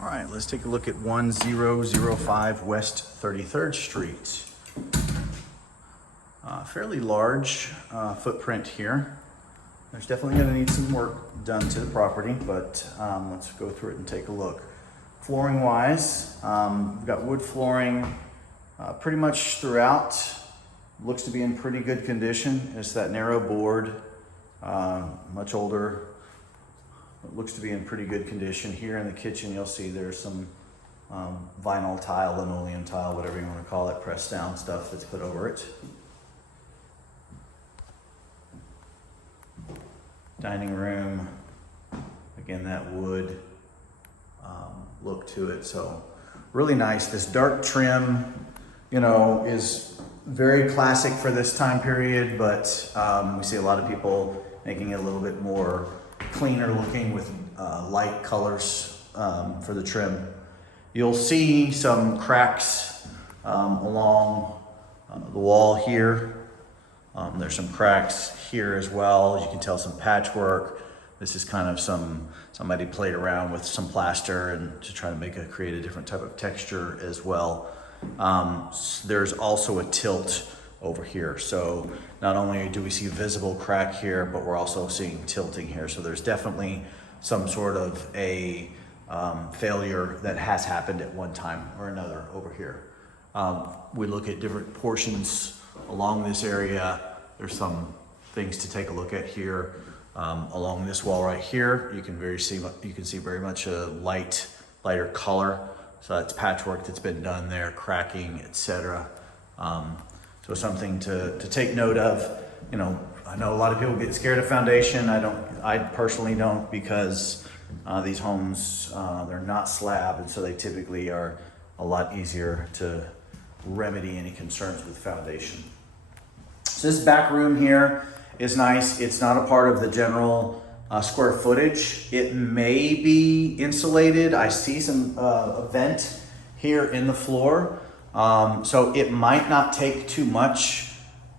All right, let's take a look at 1005 West 33rd Street. Fairly large footprint here. There's definitely gonna need some work done to the property, but let's go through it and take a look. Flooring wise, we've got wood flooring pretty much throughout. Looks to be in pretty good condition. It's that narrow board, much older. It looks to be in pretty good condition. Here in the kitchen, you'll see there's some vinyl tile, linoleum tile, whatever you want to call it, pressed down stuff that's put over it. Dining room, again, that wood look to it, so really nice. This dark trim, you know, is very classic for this time period, but we see a lot of people making it a little bit more cleaner looking with light colors for the trim. You'll see some cracks along the wall here. There's some cracks here as well. As you can tell, some patchwork. This is kind of somebody played around with some plaster and to try to create a different type of texture as well. There's also a tilt over here. So not only do we see visible crack here, but we're also seeing tilting here. So there's definitely some sort of a failure that has happened at one time or another over here. We look at different portions along this area. There's some things to take a look at here. Along this wall right here, you can see very much a lighter color. So that's patchwork that's been done there, cracking, etc. So something to take note of. You know, I know a lot of people get scared of foundation. I personally don't, because these homes, they're not slab, and so they typically are a lot easier to remedy any concerns with foundation. So this back room here is nice. It's not a part of the general square footage. It may be insulated. I see some vent here in the floor. So it might not take too much.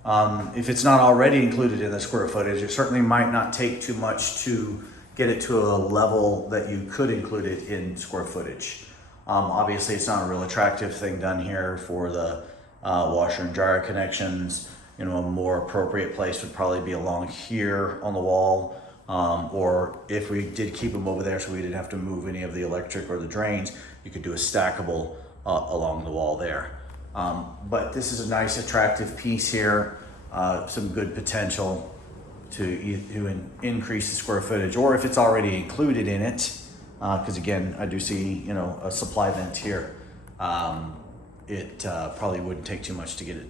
If it's not already included in the square footage, it certainly might not take too much to get it to a level that you could include it in square footage. Obviously it's not a real attractive thing done here for the washer and dryer connections. You know, a more appropriate place would probably be along here on the wall. Or if we did keep them over there so we didn't have to move any of the electric or the drains, you could do a stackable along the wall there. But this is a nice attractive piece here, some good potential to increase the square footage, or if it's already included in it, because again, I do see, you know, a supply vent here. It probably wouldn't take too much to get it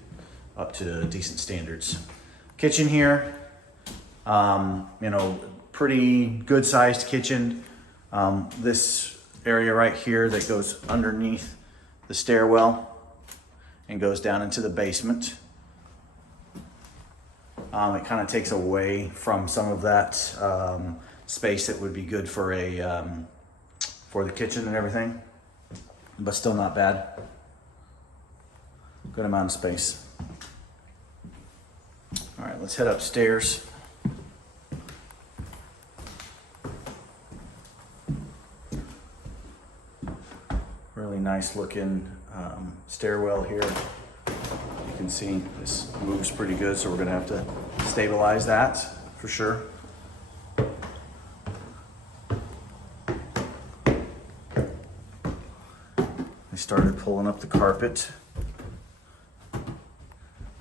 up to decent standards. Kitchen here, you know, pretty good sized kitchen. This area right here that goes underneath the stairwell and goes down into the basement. It kind of takes away from some of that space that would be good for for the kitchen and everything, but still not bad. Good amount of space. All right, let's head upstairs. Really nice looking stairwell here. You can see this moves pretty good, so we're gonna have to stabilize that for sure. I started pulling up the carpet. For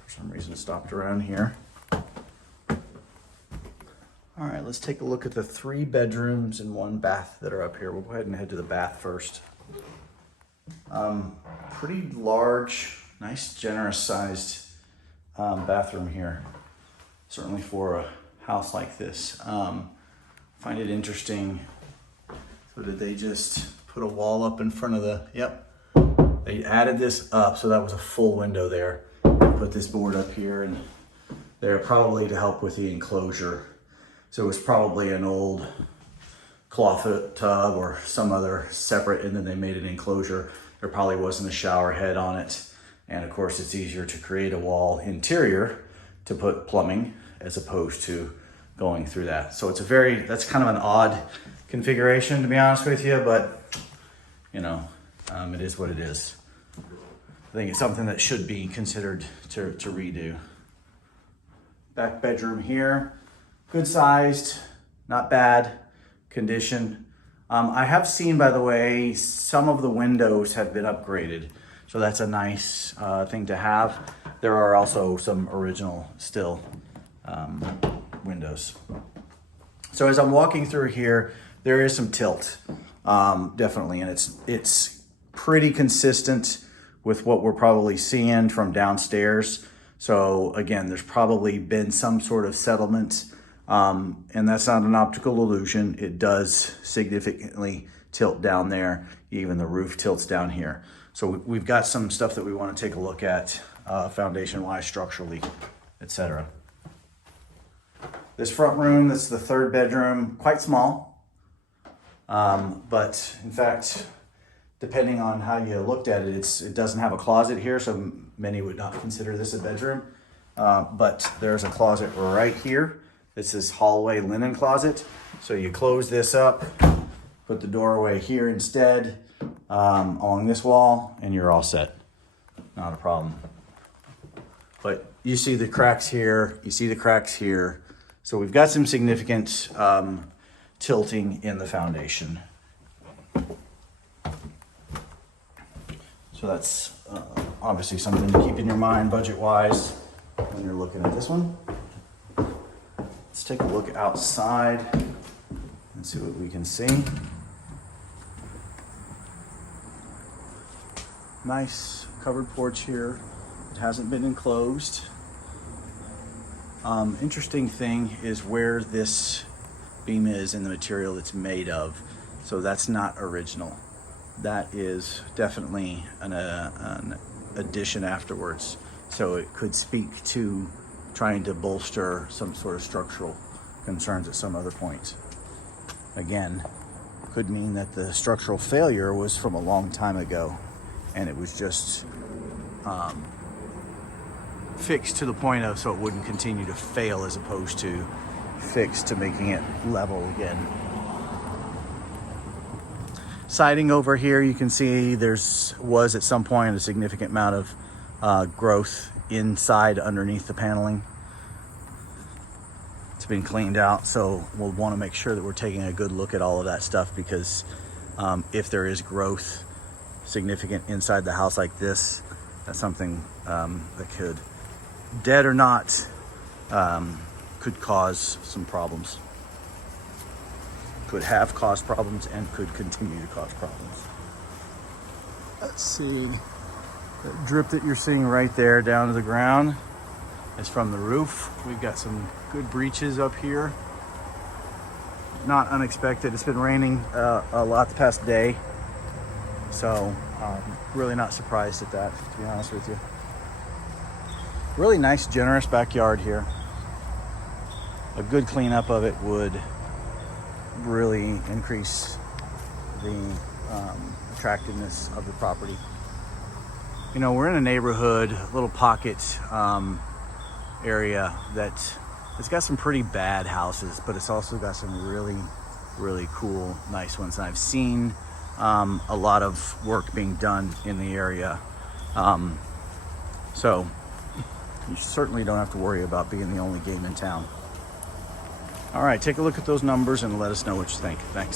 some reason it stopped around here. All right, let's take a look at the 3 bedrooms and 1 bath that are up here. We'll go ahead and head to the bath first. Pretty large, nice, generous sized bathroom here. Certainly for a house like this. Find it interesting. So did they just put a wall up in front of the, yep. They added this up, so that was a full window there. Put this board up here and there, probably to help with the enclosure. So it was probably an old cloth tub or some other separate, and then they made an enclosure. There probably wasn't a shower head on it. And of course it's easier to create a wall interior to put plumbing as opposed to going through that. So it's that's kind of an odd configuration, to be honest with you, but you know, it is what it is. I think it's something that should be considered to redo. Back bedroom here, good sized, not bad condition. I have seen, by the way, some of the windows have been upgraded. So that's a nice thing to have. There are also some original still windows. So as I'm walking through here, there is some tilt, definitely, and it's pretty consistent with what we're probably seeing from downstairs. So again, there's probably been some sort of settlement, and that's not an optical illusion. It does significantly tilt down there. Even the roof tilts down here. So we've got some stuff that we want to take a look at, foundation-wise, structurally, etc. This front room, this is the third bedroom, quite small. But in fact, depending on how you looked at it, it doesn't have a closet here, so many would not consider this a bedroom. But there's a closet right here. It's this hallway linen closet. So you close this up, put the doorway here instead, along this wall, and you're all set. Not a problem. But you see the cracks here, you see the cracks here. So we've got some significant tilting in the foundation. So that's obviously something to keep in your mind budget-wise when you're looking at this one. Let's take a look outside and see what we can see. Nice covered porch here. It hasn't been enclosed. Interesting thing is where this beam is and the material it's made of. So that's not original. That is definitely an addition afterwards. So it could speak to trying to bolster some sort of structural concerns at some other point. Again, could mean that the structural failure was from a long time ago and it was just fixed to the point of so it wouldn't continue to fail, as opposed to fixed to making it level again. Siding over here, you can see was at some point a significant amount of growth inside underneath the paneling. It's been cleaned out, so we'll want to make sure that we're taking a good look at all of that stuff, because if there is growth significant inside the house like this, that's something that could, dead or not, could cause some problems. Could have caused problems and could continue to cause problems. Let's see, that drip that you're seeing right there down to the ground is from the roof. We've got some good breaches up here. Not unexpected. It's been raining a lot the past day, so really not surprised at that, to be honest with you. Really nice, generous backyard here. A good cleanup of it would really increase the attractiveness of the property. You know, we're in a neighborhood, a little pocket area that it's got some pretty bad houses, but it's also got some really, really cool, nice ones. And I've seen a lot of work being done in the area. So you certainly don't have to worry about being the only game in town. All right, take a look at those numbers and let us know what you think. Thanks.